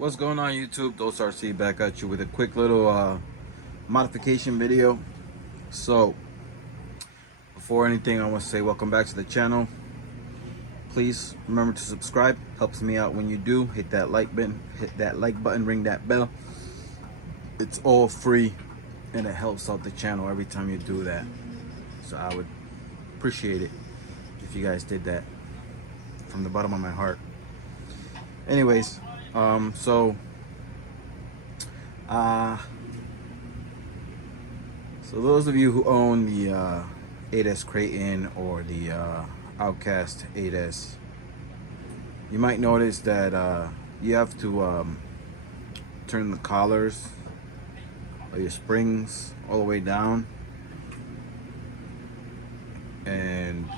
What's going on, YouTube? Dose RC back at you with a quick little modification video. So before anything, I want to say welcome back to the channel. Please remember to subscribe, helps me out when you do. Hit that like button, ring that bell. It's all free and it helps out the channel every time you do that, so I would appreciate it if you guys did that from the bottom of my heart. Anyways, so those of you who own the 8S Creighton or the Outcast 8S, you might notice that you have to turn the collars or your springs all the way down, and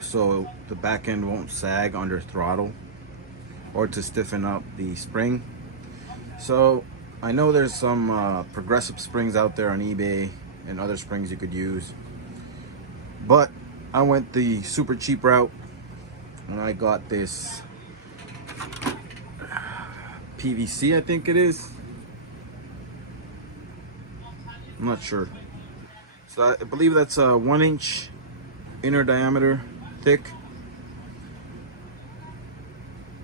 so the back end won't sag under throttle, or to stiffen up the spring. So I know there's some progressive springs out there on eBay and other springs you could use, but I went the super cheap route and I got this PVC, I think it is. I'm not sure. So I believe that's a 1-inch inner diameter thick,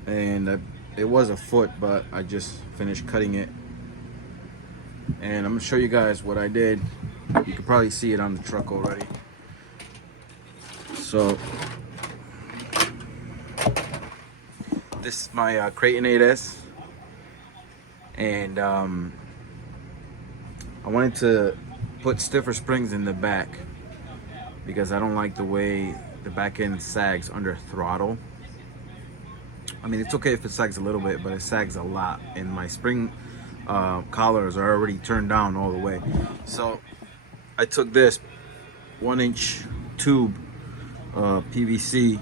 and it was a foot, but I just finished cutting it, and I'm gonna show you guys what I did. You can probably see it on the truck already. So this is my Creighton 8S, and I wanted to put stiffer springs in the back because I don't like the way the back end sags under throttle. I mean, it's okay if it sags a little bit, but it sags a lot, and my spring collars are already turned down all the way. So I took this 1-inch tube PVC.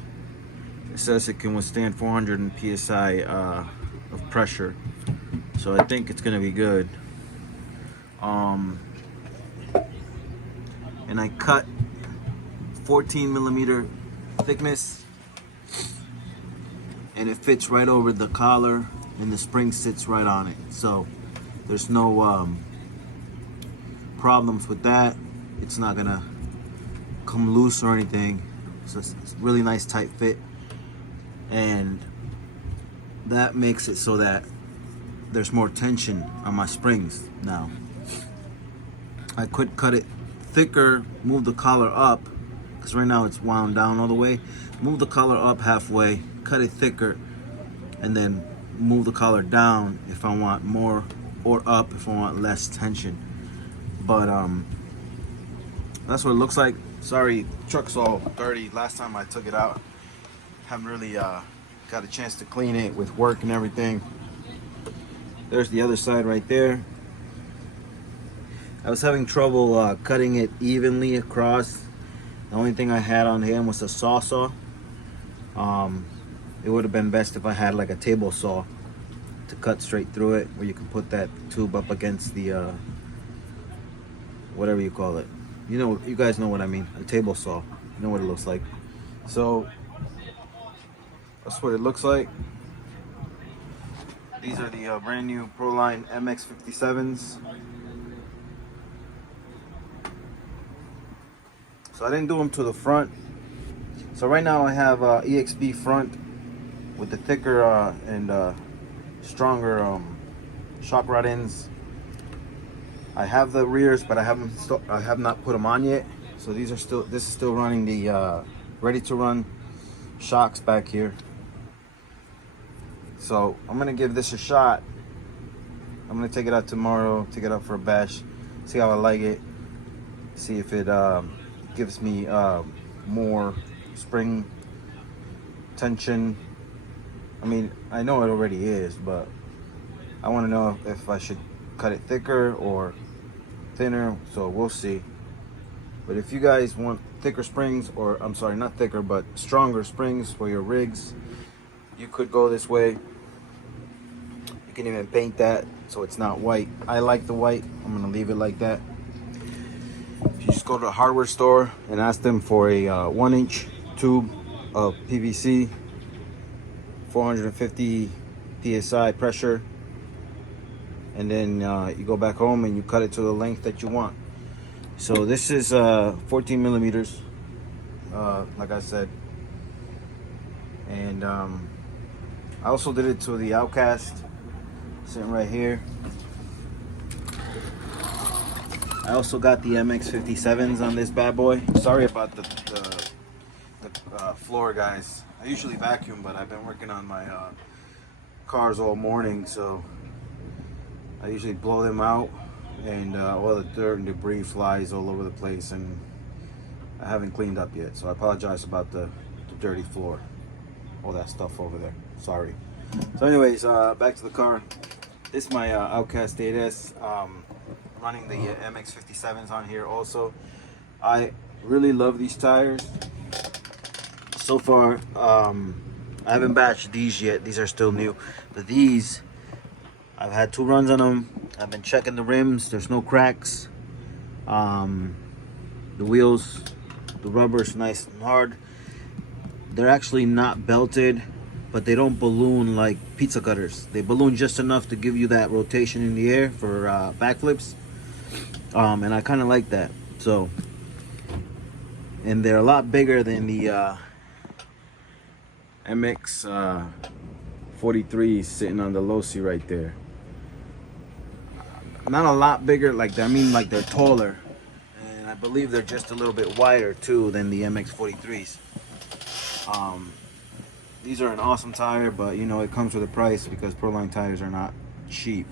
It says it can withstand 400 psi of pressure, so I think it's gonna be good. And I cut 14mm thickness, and it fits right over the collar, and the spring sits right on it, so there's no problems with that. It's not gonna come loose or anything, so it's a really nice tight fit, and that makes it so that there's more tension on my springs. Now I could cut it thicker, move the collar up, because right now it's wound down all the way. Move the collar up halfway, cut it thicker, and then move the collar down if I want more, or up if I want less tension. But that's what it looks like. Sorry, truck's all dirty. Last time I took it out, haven't really got a chance to clean it with work and everything. There's the other side right there. I was having trouble cutting it evenly across. The only thing I had on hand was a saw. It would have been best if I had like a table saw to cut straight through it, where you can put that tube up against the whatever you call it. You know, you guys know what I mean, a table saw. You know what it looks like. So that's what it looks like. These are the brand new Proline MX57s. So I didn't do them to the front. So right now I have EXB front with the thicker and stronger shock rod ends. I have the rears, but I have not put them on yet. So these are still, this is still running the ready to run shocks back here. So I'm gonna give this a shot. I'm gonna take it out tomorrow, take it out for a bash, see how I like it, see if it gives me more spring tension. I mean, I know it already is, but I want to know if I should cut it thicker or thinner, so we'll see. But if you guys want thicker springs, or I'm sorry, not thicker, but stronger springs for your rigs, you could go this way. You can even paint that so it's not white. I like the white. I'm gonna leave it like that. You just go to the hardware store and ask them for a 1-inch tube of PVC, 450 psi pressure, and then you go back home and you cut it to the length that you want. So this is 14 millimeters, like I said, and I also did it to the Outcast, sitting right here. I also got the MX57s on this bad boy. Sorry about the floor, guys. I usually vacuum, but I've been working on my cars all morning, so I usually blow them out, and all the dirt and debris flies all over the place, and I haven't cleaned up yet, so I apologize about the dirty floor, all that stuff over there. Sorry. So anyways, back to the car. This is my Outcast 8S, running the MX57s on here also. I really love these tires. So far, I haven't batched these yet. These are still new, but these, I've had 2 runs on them. I've been checking the rims. There's no cracks. The wheels, the rubber's nice and hard. They're actually not belted, but they don't balloon like pizza cutters. They balloon just enough to give you that rotation in the air for backflips. And I kind of like that. So, and they're a lot bigger than the MX 43 sitting on the Losi right there. Not a lot bigger, like I mean, like they're taller, and I believe they're just a little bit wider too than the MX 43s. These are an awesome tire, but you know it comes with a price because Proline tires are not cheap.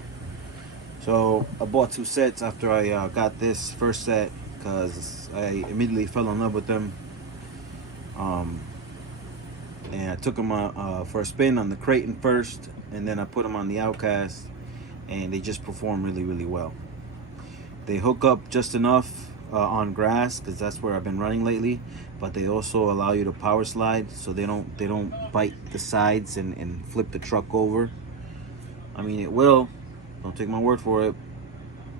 So I bought 2 sets after I got this first set because I immediately fell in love with them. And I took them for a spin on the Creighton first, and then I put them on the Outcast, and they just perform really, really well. They hook up just enough on grass because that's where I've been running lately, but they also allow you to power slide, so they don't bite the sides and flip the truck over. I mean, it will. Don't take my word for it,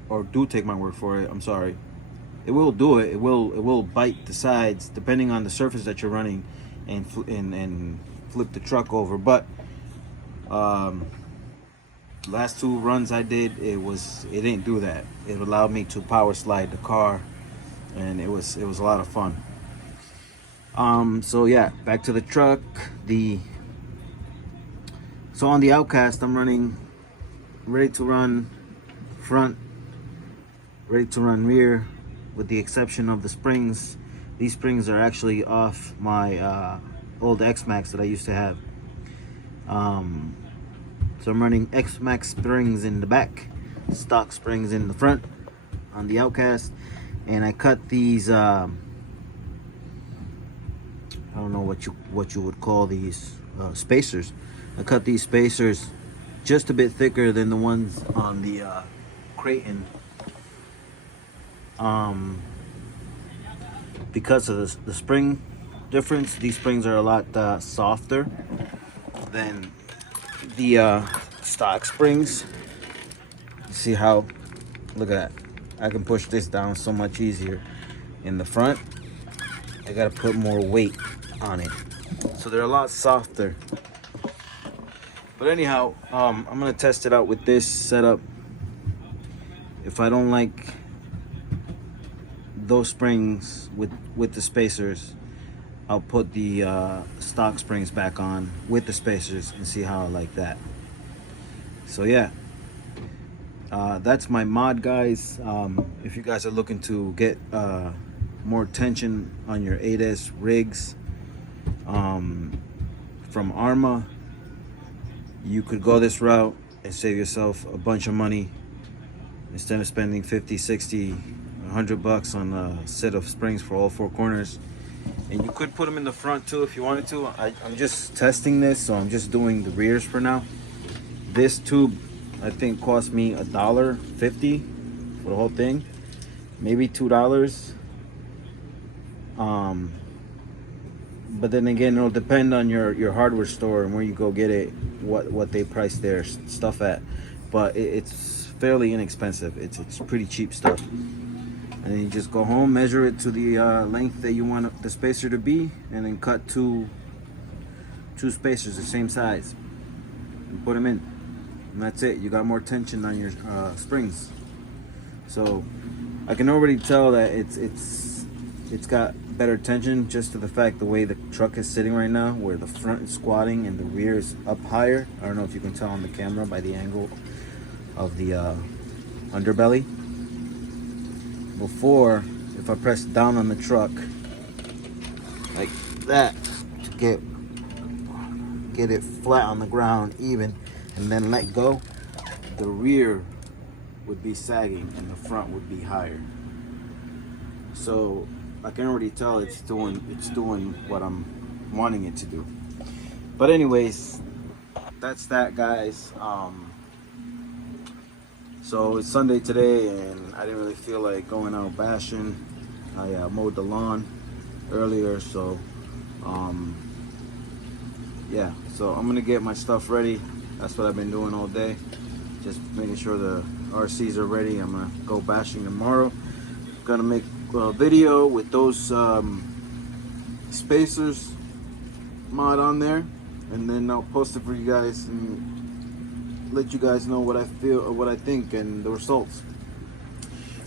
or do take my word for it. I'm sorry. It will do it. It will bite the sides depending on the surface that you're running, and flip the truck over. But last 2 runs I did, it didn't do that. It allowed me to power slide the car, and it was a lot of fun. So yeah, back to the truck. So on the Outcast, I'm running ready to run front, ready to run rear, with the exception of the springs. These springs are actually off my old X-Max that I used to have. So I'm running X-Max springs in the back, stock springs in the front on the Outcast, and I cut these I don't know what you would call these spacers. I cut these spacers just a bit thicker than the ones on the Creighton, because of the spring difference. These springs are a lot softer than the stock springs. See how, look at that, I can push this down so much easier. In the front, I gotta put more weight on it, so they're a lot softer. But anyhow, I'm gonna test it out with this setup. If I don't like those springs with the spacers, I'll put the stock springs back on with the spacers and see how I like that. So yeah, that's my mod, guys. If you guys are looking to get more tension on your 8S rigs from arrma, you could go this route and save yourself a bunch of money. Instead of spending 50, 60, 100 bucks on a set of springs for all 4 corners. And you could put them in the front too if you wanted to. I'm just testing this, so I'm just doing the rears for now. This tube, I think, cost me $1.50 for the whole thing, maybe $2. But then again, it'll depend on your hardware store and where you go get it, what they price their stuff at. But it's fairly inexpensive. It's pretty cheap stuff. And then you just go home, measure it to the length that you want the spacer to be, and then cut two spacers the same size. and put them in, and that's it. You got more tension on your springs. So I can already tell that it's got better tension just to the fact the way the truck is sitting right now, where the front is squatting and the rear is up higher. I don't know if you can tell on the camera by the angle of the underbelly. Before, if I press down on the truck like that to get it flat on the ground, even, and then let go, the rear would be sagging and the front would be higher. So I can already tell it's doing what I'm wanting it to do. But anyways, that's that, guys. So it's Sunday today, and I didn't really feel like going out bashing. I mowed the lawn earlier, so yeah. So I'm gonna get my stuff ready. That's what I've been doing all day, just making sure the RCs are ready. I'm gonna go bashing tomorrow. Gonna make a video with those spacers mod on there, and then I'll post it for you guys and let you guys know what I feel or what I think and the results.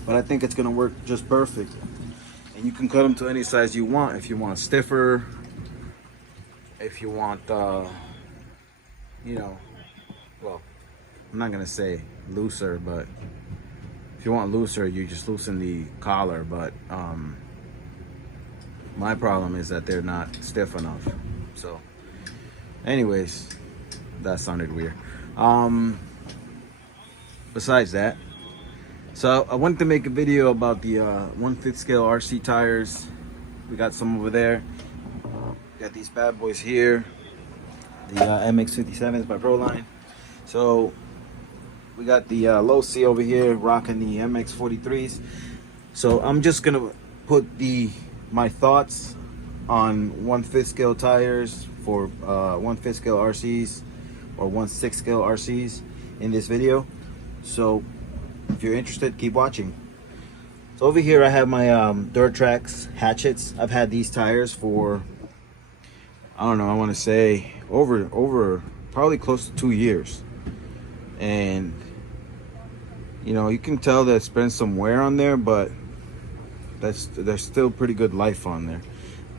But I think it's gonna work just perfect, and you can cut them to any size you want. If you want stiffer, if you want you know, well, I'm not gonna say looser, but if you want looser, you just loosen the collar. But my problem is that they're not stiff enough. So anyways, that sounded weird. Besides that, so I wanted to make a video about the 1/5 scale RC tires. We got some over there. Got these bad boys here, the MX57s by Proline. So we got the low C over here rocking the MX43s. So I'm just gonna put my thoughts on 1/5 scale tires for 1/5 scale RCs or 1/6 scale RCs in this video. So if you're interested, keep watching. So over here I have my Durtrax hatchets. I've had these tires for, I don't know, I want to say over probably close to 2 years. And you know, you can tell there's been some wear on there, but there's still pretty good life on there.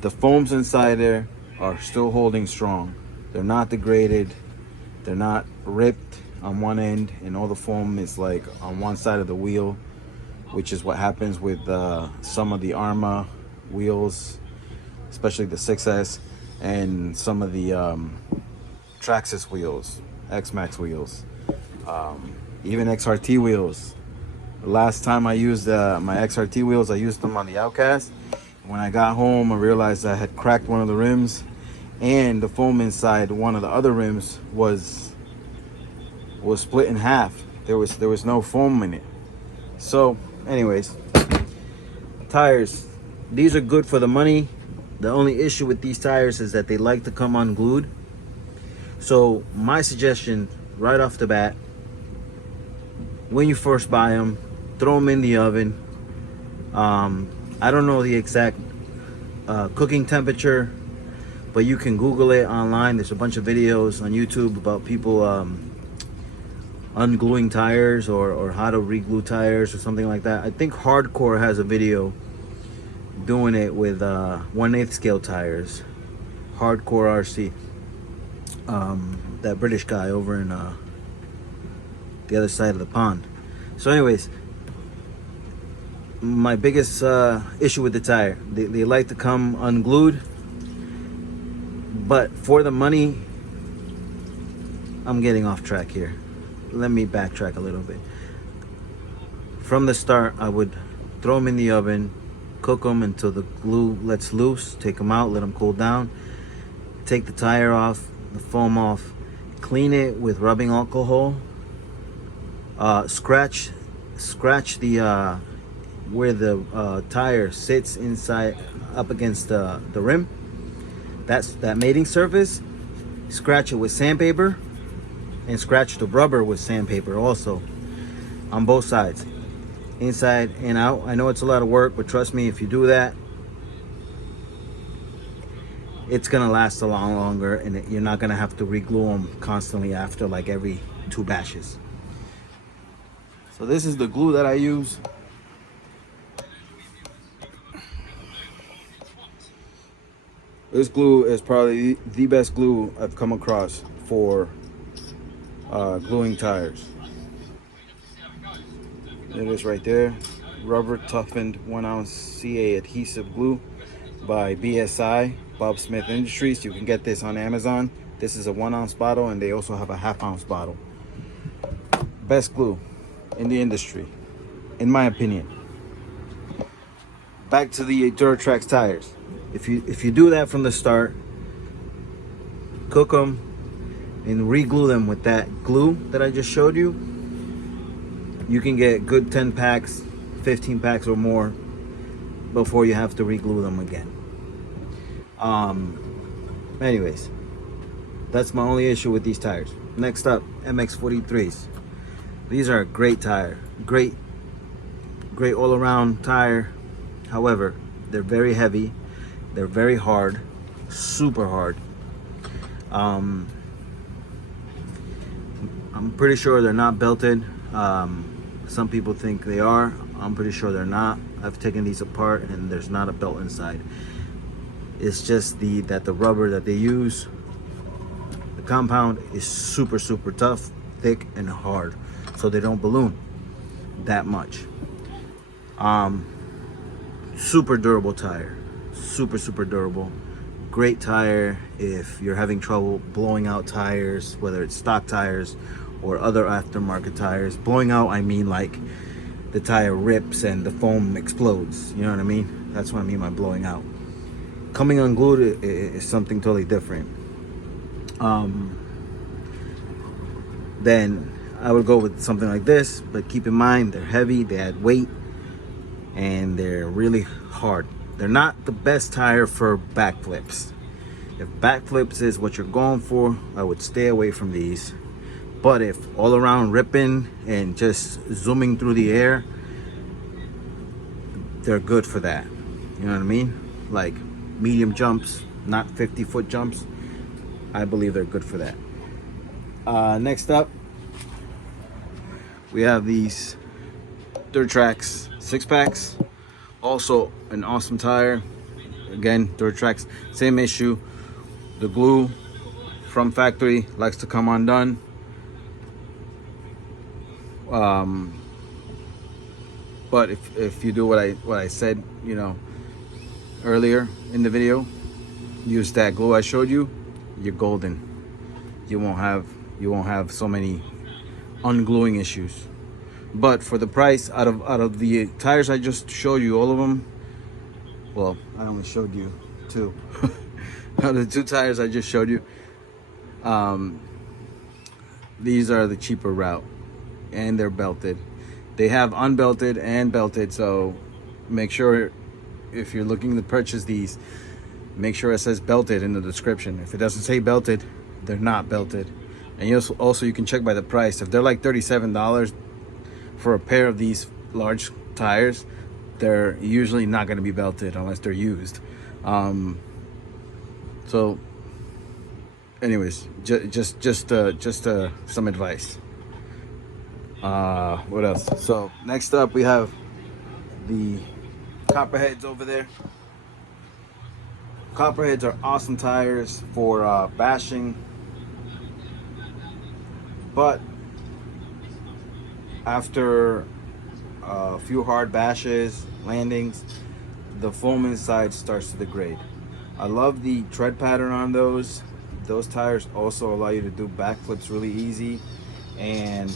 The foams inside there are still holding strong. They're not degraded. They're not ripped on one end, and all the foam is like on one side of the wheel, which is what happens with some of the Arrma wheels, especially the 6S, and some of the Traxxas wheels, X-Max wheels, even XRT wheels. The last time I used my XRT wheels, I used them on the Outcast. When I got home, I realized I had cracked one of the rims, and the foam inside one of the other rims was split in half. There was no foam in it. So anyways, tires, these are good for the money. The only issue with these tires is that they like to come unglued. So my suggestion right off the bat, when you first buy them, throw them in the oven. I don't know the exact cooking temperature, but you can Google it online. There's a bunch of videos on YouTube about people ungluing tires or how to reglue tires or something like that. I think Hardcore has a video doing it with 1/8 scale tires. Hardcore RC, that British guy over in the other side of the pond. So anyways, my biggest issue with the tire, they like to come unglued, but for the money, I'm getting off track here. Let me backtrack a little bit. From the start, I would throw them in the oven, cook them until the glue lets loose, take them out, let them cool down, take the tire off, the foam off, clean it with rubbing alcohol, scratch the where the tire sits inside up against the rim, that mating surface. Scratch it with sandpaper, and scratch the rubber with sandpaper also on both sides, inside and out. I know it's a lot of work, but trust me, if you do that, it's gonna last a lot longer, and you're not gonna have to re-glue them constantly after like every 2 bashes. So this is the glue that I use. This glue is probably the best glue I've come across for gluing tires. It is right there. Rubber toughened 1 ounce CA adhesive glue by BSI, Bob Smith Industries. You can get this on Amazon. This is a 1 ounce bottle, and they also have a 1/2 ounce bottle. Best glue in the industry, in my opinion. Back to the Duratrax tires. If you do that from the start, cook them and re-glue them with that glue that I just showed you, you can get good 10 packs, 15 packs or more before you have to re-glue them again. Anyways, that's my only issue with these tires. Next up, MX43s. These are a great tire, great all-around tire. However, they're very heavy, they're very hard, super hard. I'm pretty sure they're not belted. Some people think they are. I'm pretty sure they're not. I've taken these apart and there's not a belt inside. It's just that the rubber that they use, the compound is super tough, thick and hard, so they don't balloon that much. Super durable tire, super durable. Great tire if you're having trouble blowing out tires, whether it's stock tires or other aftermarket tires. Blowing out, I mean like the tire rips and the foam explodes, you know what I mean? That's what I mean by blowing out. Coming unglued is something totally different. Then I would go with something like this, but keep in mind they're heavy, they add weight, and they're really hard. They're not the best tire for backflips. If backflips is what you're going for, I would stay away from these. But if all around ripping and just zooming through the air, they're good for that. You know what I mean? Like medium jumps, not 50-foot jumps. I believe they're good for that. Next up, we have these Duratrax 6-packs. Also an awesome tire. Again, Duratrax, same issue. The glue from factory likes to come undone. But if you do what I said, you know, earlier in the video, use that glue I showed you, you're golden. You won't have so many ungluing issues. But for the price, out of the tires I just showed you, all of them, well, I only showed you 2. Out of the 2 tires I just showed you, these are the cheaper route, and they're belted. They have unbelted and belted, so make sure if you're looking to purchase these, make sure it says belted in the description. If it doesn't say belted, they're not belted. And you can check by the price. If they're like $37 for a pair of these large tires, they're usually not going to be belted unless they're used. So anyways, just some advice. What else? So next up we have the Copperheads over there. Copperheads are awesome tires for bashing, but after a few hard bashes, landings, the foam inside starts to degrade. I love the tread pattern on those. Those tires also allow you to do backflips really easy, and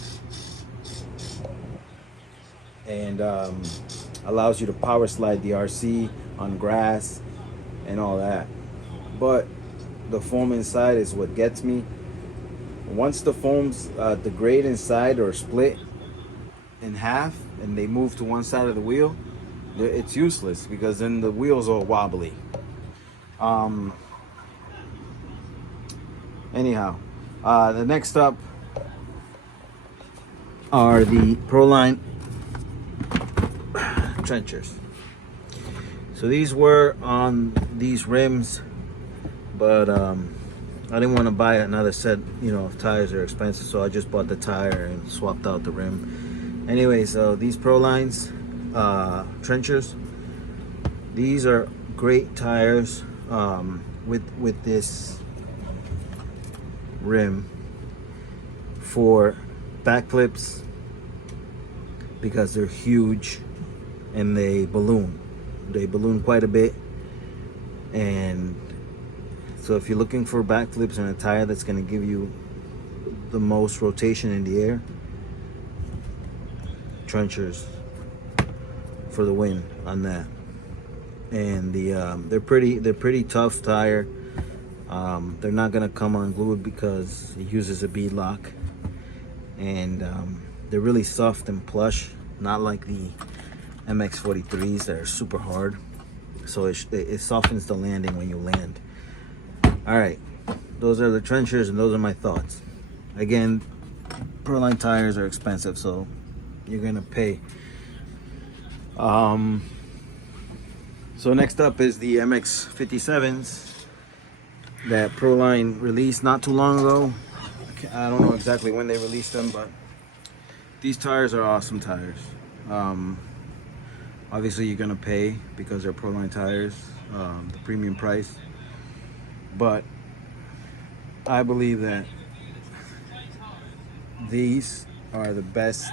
allows you to power slide the RC on grass and all that. But the foam inside is what gets me. Once the foams degrade inside or split in half and they move to one side of the wheel, it's useless because then the wheels are wobbly. Anyhow, the next up are the Proline trenchers. So these were on these rims but I didn't want to buy another set, you know, of tires. Are expensive, so I just bought the tire and swapped out the rim. Anyway, so these Prolines trenchers, these are great tires with this rim for backflips because they're huge and they balloon quite a bit. And so if you're looking for backflips and a tire that's going to give you the most rotation in the air, trenchers for the win on that. And they're pretty tough tire. They're not gonna come unglued because it uses a bead lock, and they're really soft and plush, not like the MX43s that are super hard. So it softens the landing when you land. All right, those are the trenchers, and those are my thoughts. Again, Proline tires are expensive, so you're gonna pay. So next up is the MX57s that Proline released not too long ago. I don't know exactly when they released them, but these tires are awesome tires. Obviously you're gonna pay because they're Proline tires, the premium price. But I believe that these are the best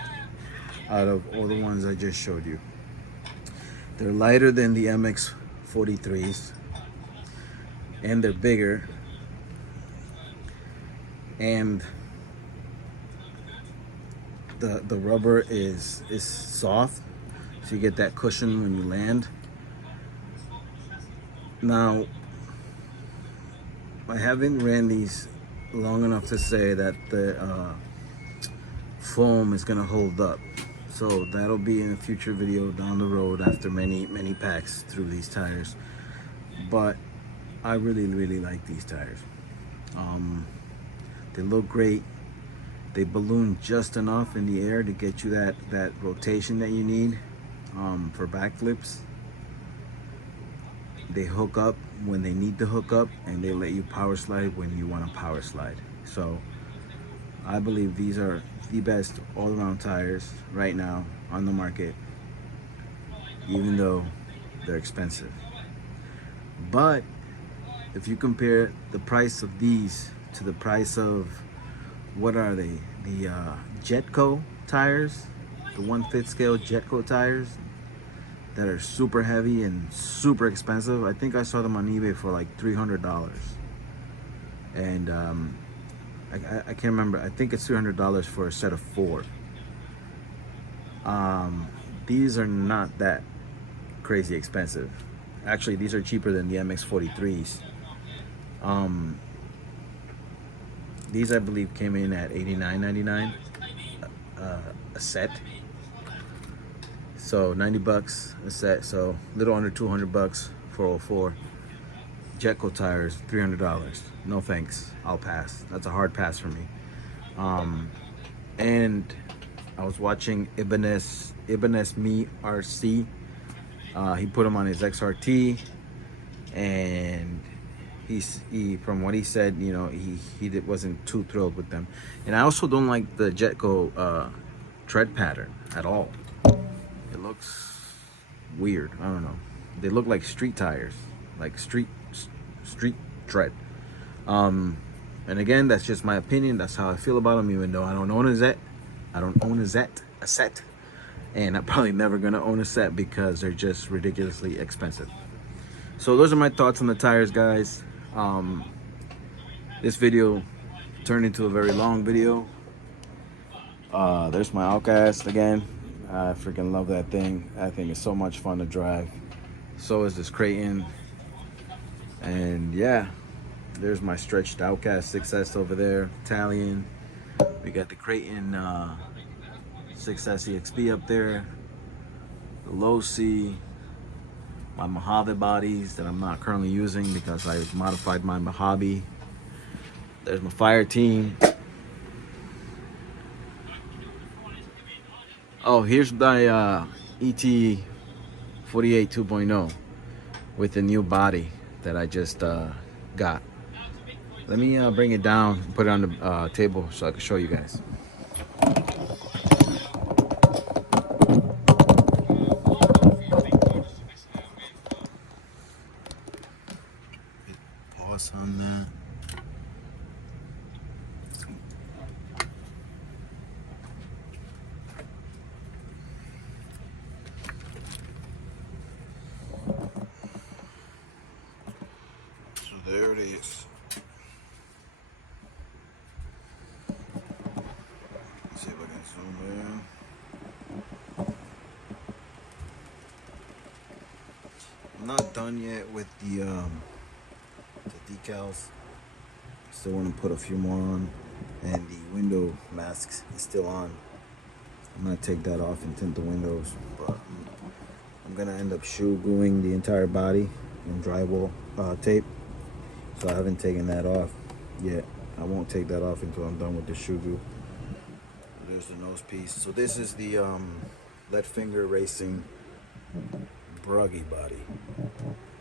out of all the ones I just showed you. They're lighter than the MX43s, and they're bigger, and the rubber is soft, so you get that cushion when you land. Now, I haven't ran these long enough to say that the foam is gonna hold up. So that'll be in a future video down the road after many packs through these tires. But I really like these tires. They look great. They balloon just enough in the air to get you that rotation that you need for backflips. They hook up when they need to hook up, and they let you power slide when you want to power slide. So I believe these are the best all-around tires right now on the market, even though they're expensive. But if you compare the price of these to the price of, what are they, the Jetco tires, the 1/5 scale Jetco tires that are super heavy and super expensive. I think I saw them on eBay for like $300, and I can't remember. I think it's $300 for a set of 4. These are not that crazy expensive. Actually, these are cheaper than the MX43s. These I believe came in at $89.99 a set. So $90 a set. So a little under $200 for 04. Jetco tires, $300. No thanks, I'll pass. That's a hard pass for me. And I was watching Ibanez Me RC. He put them on his XRT, and he from what he said, you know, he wasn't too thrilled with them. And I also don't like the Jetco tread pattern at all. It looks weird. I don't know. They look like street tires, like street tread. And again, that's just my opinion. That's how I feel about them, even though I don't own a set. And I'm probably never gonna own a set because they're just ridiculously expensive. So those are my thoughts on the tires, guys. This video turned into a very long video. There's my Outcast again. I freaking love that thing. That thing is so much fun to drive. So is this Creighton. And yeah, there's my stretched Outcast 6S over there, Italian. We got the Creighton 6S EXP up there, the Low C, my Mojave bodies that I'm not currently using because I modified my Mojave. There's my Fire Team. Oh, here's my et482 2.0 with the new body that I just got. Let me bring it down, put it on the table so I can show you guys. Pause on that. So there it is. Let's see if I can zoom in. I'm not done yet with the decals. Still want to put a few more on, and the window masks is still on. I'm gonna take that off and tint the windows, but I'm gonna end up shoe gluing the entire body in drywall tape. So I haven't taken that off yet. I won't take that off until I'm done with the shoe glue. There's the nose piece. So this is the Let Finger Racing Bruggy body.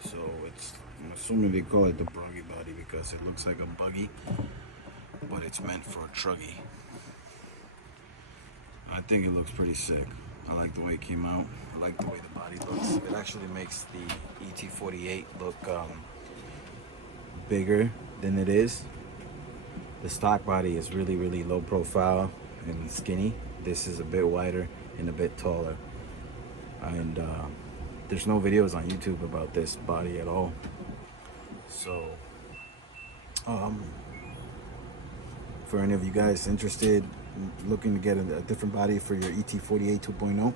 So it's, I'm assuming they call it the Bruggy body because it looks like a buggy, but it's meant for a truggy. I think it looks pretty sick. I like the way it came out. I like the way the body looks. It actually makes the et482 look bigger than it is. The stock body is really, really low profile and skinny. This is a bit wider and a bit taller. And there's no videos on YouTube about this body at all. So for any of you guys interested, looking to get a different body for your et482 2.0,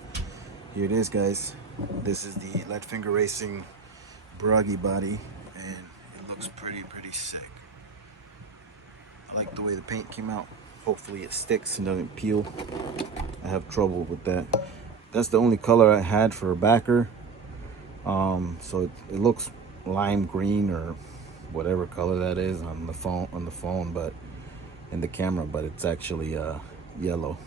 here it is, guys. This is the Let Finger Racing Bruggy body, and it looks pretty sick. I like the way the paint came out. Hopefully it sticks and doesn't peel. I have trouble with that. That's the only color I had for a backer. So it looks lime green or whatever color that is on the phone, but in the camera, but it's actually yellow.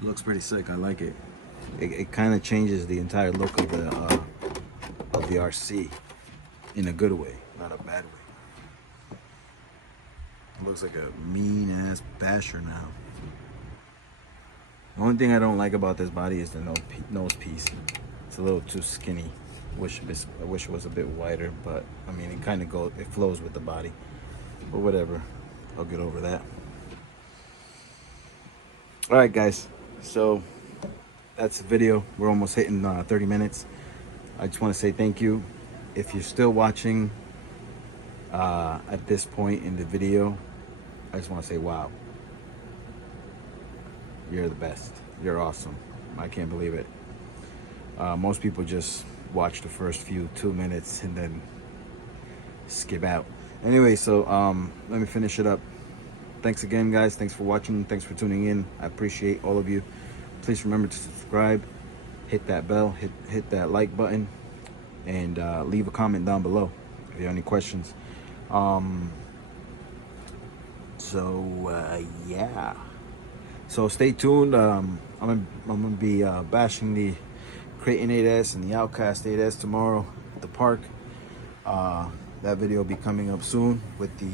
It looks pretty sick. I like it. It kind of changes the entire look of the RC in a good way, not a bad way. It looks like a mean ass basher now. The only thing I don't like about this body is the nose piece. It's a little too skinny. I wish it was a bit wider, but I mean it flows with the body. But whatever, I'll get over that. All right, guys. So that's the video. We're almost hitting 30 minutes. I just want to say thank you. If you're still watching at this point in the video, I just want to say wow. You're the best. You're awesome. I can't believe it. Most people just watch the first 2 minutes and then skip out. Anyway, so let me finish it up. Thanks again, guys. Thanks for watching. Thanks for tuning in. I appreciate all of you. Please remember to subscribe, hit that bell, hit that like button, and leave a comment down below if you have any questions. Yeah. So stay tuned. I'm gonna be bashing the Creighton 8S and the Outcast 8S tomorrow at the park. That video will be coming up soon with the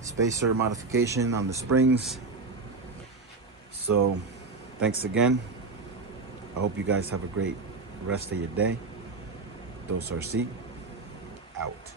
spacer modification on the springs. So thanks again. I hope you guys have a great rest of your day. Dos RC out.